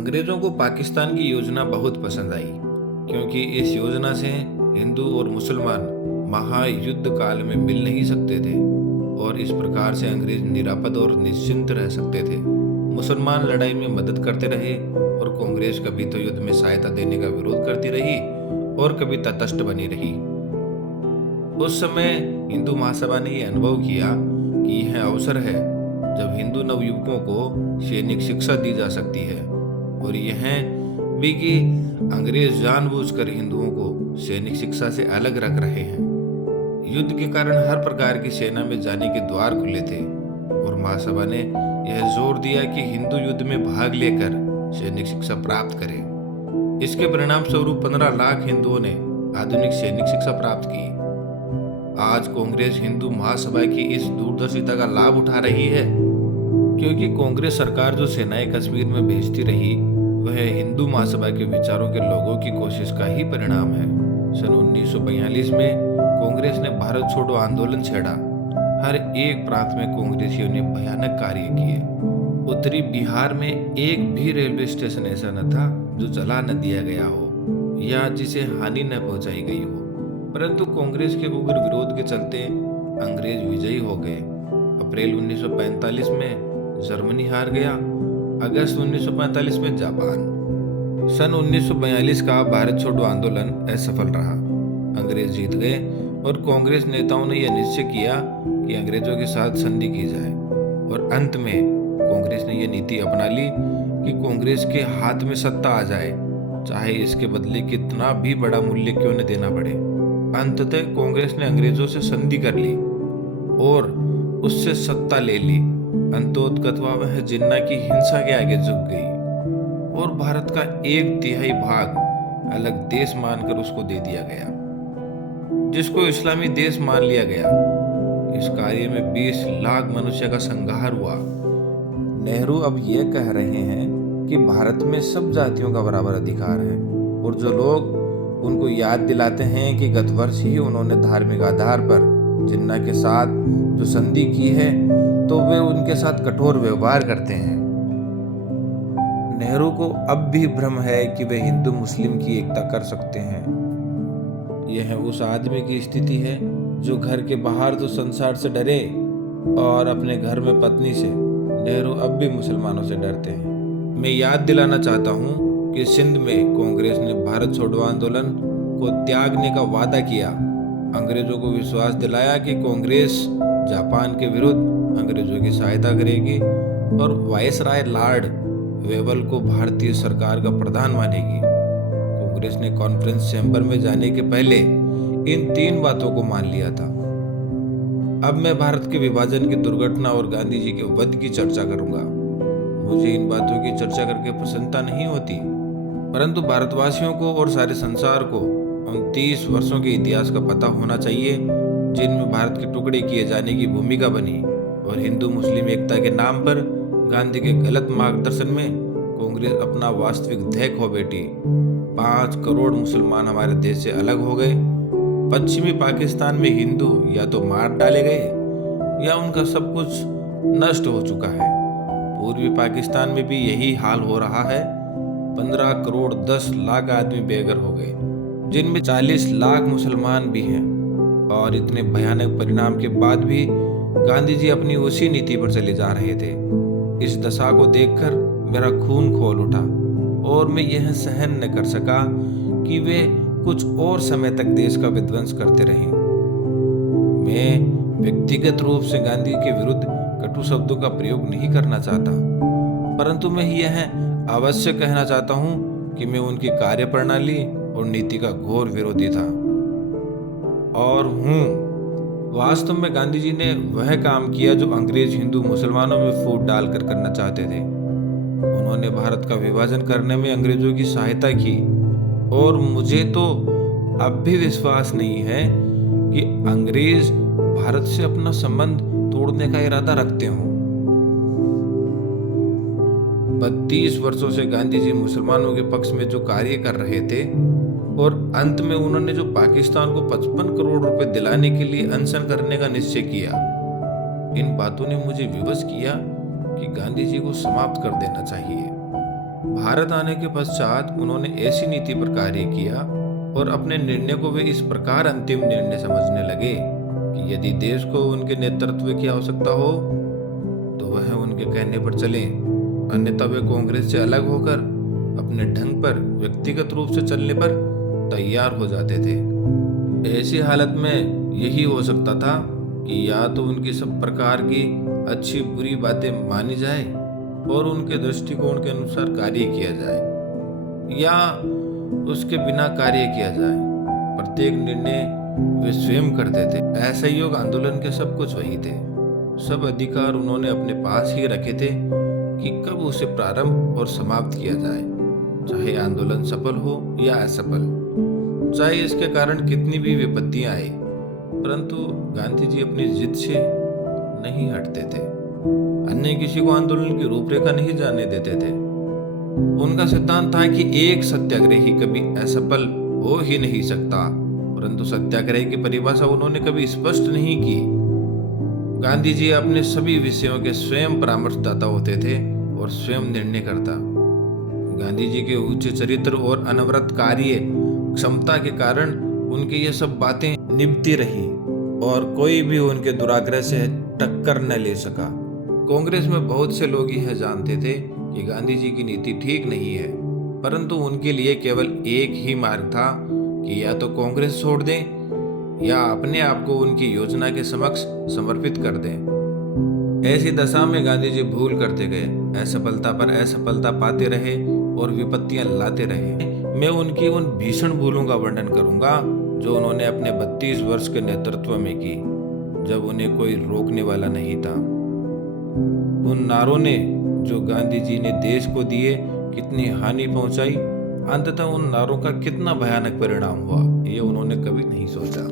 अंग्रेजों को पाकिस्तान की योजना बहुत पसंद आई क्योंकि इस योजना से हिंदू और मुसलमान महायुद्ध काल में मिल नहीं सकते थे और इस प्रकार से अंग्रेज निरापद और निश्चिंत रह सकते थे। मुसलमान लड़ाई में मदद करते रहे और कांग्रेस कभी तो युद्ध में सहायता देने का विरोध करती रही और कभी तटस्थ बनी रही। उस समय हिंदू महासभा ने यह अनुभव किया कि यह अवसर है जब हिंदू नवयुवकों को सैनिक शिक्षा दी जा सकती है और यह भी कि अंग्रेज जानबूझकर हिंदुओं को सैनिक शिक्षा से अलग रख रहे हैं। युद्ध के कारण हर प्रकार की सेना में जाने के द्वार खुले थे और महासभा ने यह जोर दिया कि हिंदू युद्ध में भाग लेकर सैनिक शिक्षा प्राप्त करें। इसके परिणाम स्वरूप 15 लाख हिंदुओं ने आधुनिक सैनिक शिक्षा प्राप्त की। आज कांग्रेस हिंदू महासभा की इस दूरदर्शिता का लाभ उठा रही है क्योंकि कांग्रेस सरकार जो सेनाएं कश्मीर में भेजती रही वह हिंदू महासभा के विचारों के लोगों की कोशिश का ही परिणाम है। सन 1942 में कांग्रेस ने भारत छोड़ो आंदोलन छेड़ा। हर एक प्रांत में कांग्रेसियों ने भयानक कार्य किए। उत्तरी बिहार में एक भी रेलवे स्टेशन ऐसा न था जो जला न दिया गया हो या जिसे हानि न पहुंचाई गई हो, परंतु कांग्रेस के उग्र विरोध के चलते अंग्रेज विजयी हो गए। अप्रैल 1945 में जर्मनी हार गया, अगस्त 1945 में जापान। सन 1942 का भारत छोड़ो आंदोलन असफल रहा। अंग्रेज जीत गए और कांग्रेस नेताओं ने यह निश्चय किया कि अंग्रेजों के साथ संधि की जाए और अंत में कांग्रेस ने यह नीति अपना ली कि कांग्रेस के हाथ में सत्ता आ जाए, चाहे इसके बदले कितना भी बड़ा मूल्य क्यों न देना पड़े। अंततः कांग्रेस ने अंग्रेजों से संधि कर ली और उससे सत्ता ले ली। अंतोतगतवा वह जिन्ना की हिंसा के आगे झुक गई और भारत का 1/3 भाग अलग देश मानकर उसको दे दिया गया, जिसको इस्लामी देश मान लिया गया। इस कार्य में 20 लाख मनुष्य का संहार हुआ। नेहरू अब यह कह रहे हैं कि भारत में सब जातियों का बराबर अधिकार है और जो लोग उनको याद दिलाते हैं कि गत वर्ष ही उन्होंने धार्मिक आधार पर जिन्ना के साथ जो संधि की है तो वे उनके साथ कठोर व्यवहार करते हैं। नेहरू को अब भी भ्रम है कि वे हिंदू मुस्लिम की एकता कर सकते हैं। यह उस आदमी की स्थिति है जो घर के बाहर तो संसार से डरे और अपने घर में पत्नी से। नेहरू अब भी मुसलमानों से डरते हैं। मैं याद दिलाना चाहता हूँ कि सिंध में कांग्रेस ने भारत छोड़ो आंदोलन को त्यागने का वादा किया। अंग्रेजों को विश्वास दिलाया कि कांग्रेस जापान के विरुद्ध अंग्रेजों की सहायता करेगी और वायसराय लॉर्ड वेवल को भारतीय सरकार का प्रधान मानेगी। कांग्रेस ने कॉन्फ्रेंस चैम्बर में जाने के पहले इन 3 बातों को मान लिया था। अब मैं भारत के विभाजन की दुर्घटना और गांधी जी के वध की चर्चा करूंगा। मुझे इन बातों की चर्चा करके प्रसन्नता नहीं होती, परंतु भारतवासियों को और सारे संसार को उन 30 वर्षों के इतिहास का पता होना चाहिए जिनमें भारत के टुकड़े किए जाने की भूमिका बनी और हिंदू मुस्लिम एकता के नाम पर गांधी के गलत मार्गदर्शन में कांग्रेस अपना वास्तविक ध्येय खो बैठी। 5 करोड़ मुसलमान हमारे देश से अलग हो गए। पश्चिमी पाकिस्तान में हिंदू या तो मार डाले गए या उनका सब कुछ नष्ट हो चुका है। पूर्वी पाकिस्तान में भी यही हाल हो रहा है। 15 करोड़ 10 लाख आदमी बेघर हो गए, जिनमें 40 लाख मुसलमान भी हैं। और इतने भयानक परिणाम के बाद भी गांधी जी अपनी उसी नीति पर चले जा रहे थे। इस दशा को देखकर मेरा खून खोल उठा और मैं यह सहन न कर सका कि वे कुछ और समय तक देश का विध्वंस करते रहे। मैं व्यक्तिगत रूप से गांधी के विरुद्ध कटु शब्दों का प्रयोग नहीं करना चाहता, परंतु मैं यह अवश्य कहना चाहता हूँ कि मैं उनकी कार्यप्रणाली और नीति का घोर विरोधी था और हूँ। वास्तव में गांधी जी ने वह काम किया जो अंग्रेज हिंदू मुसलमानों में फूट डालकर करना चाहते थे। उन्होंने भारत का विभाजन करने में अंग्रेजों की सहायता की और मुझे तो अब भी विश्वास नहीं है कि अंग्रेज भारत से अपना संबंध तोड़ने का इरादा रखते हों। 32 वर्षों से गांधी जी मुसलमानों के पक्ष में जो कार्य कर रहे थे और अंत में उन्होंने जो पाकिस्तान को 55 करोड़ रुपए दिलाने के लिए अनशन करने का निश्चय किया, इन बातों ने मुझे विवश किया कि गांधी जी को समाप्त कर देना चाहिए। भारत आने के पश्चात उन्होंने ऐसी नीति पर कार्य किया और अपने निर्णय को वे इस प्रकार अंतिम निर्णय समझने लगे कि यदि देश को उनके नेतृत्व की आवश्यकता हो तो वह उनके कहने पर चले, अन्यथा वे कांग्रेस से अलग होकर अपने ढंग पर व्यक्तिगत रूप से चलने पर तैयार हो जाते थे। ऐसी हालत में यही हो सकता था कि या तो उनकी सब प्रकार की अच्छी बुरी बातें मानी जाए और उनके दृष्टिकोण के अनुसार कार्य किया जाए, या उसके बिना कार्य किया जाए। प्रत्येक निर्णय वे स्वयं करते थे। असहयोग आंदोलन के सब कुछ वही थे। सब अधिकार उन्होंने अपने पास ही रखे थे कि कब उसे प्रारंभ और समाप्त किया जाए, चाहे आंदोलन सफल हो या असफल, चाहे इसके कारण कितनी भी विपत्तियां आए। परंतु गांधी जी अपनी जिद से नहीं हटते थे। अन्य किसी को आंदोलन की रूपरेखा नहीं जानने देते थे। उनका सिद्धांत था कि एक सत्याग्रही कभी असफल हो ही नहीं सकता, परंतु सत्याग्रह की परिभाषा उन्होंने कभी स्पष्ट नहीं की। गांधी जी अपने सभी विषयों के स्वयं परामर्शदाता होते थे और स्वयं निर्णय करता। गांधी जी के उच्च चरित्र और अनवरत कार्य क्षमता के कारण उनकी ये सब बातें निभती रही और कोई भी उनके दुराग्रह से टक्कर न ले सका। कांग्रेस में बहुत से लोग यह जानते थे कि गांधी जी की नीति ठीक नहीं है, परंतु उनके लिए केवल एक ही मार्ग था कि या तो कांग्रेस छोड़ दें या अपने आप को उनकी योजना के समक्ष समर्पित कर दें। ऐसी दशा में गांधी जी भूल करते गए, असफलता पर असफलता पाते रहे और विपत्तियां लाते रहे। मैं उनकी उन भीषण भूलों का वर्णन करूंगा जो उन्होंने अपने 32 वर्ष के नेतृत्व में की, जब उन्हें कोई रोकने वाला नहीं था। उन नारों ने जो गांधी जी ने देश को दिए कितनी हानि पहुंचाई, अंततः उन नारों का कितना भयानक परिणाम हुआ, ये उन्होंने कभी नहीं सोचा।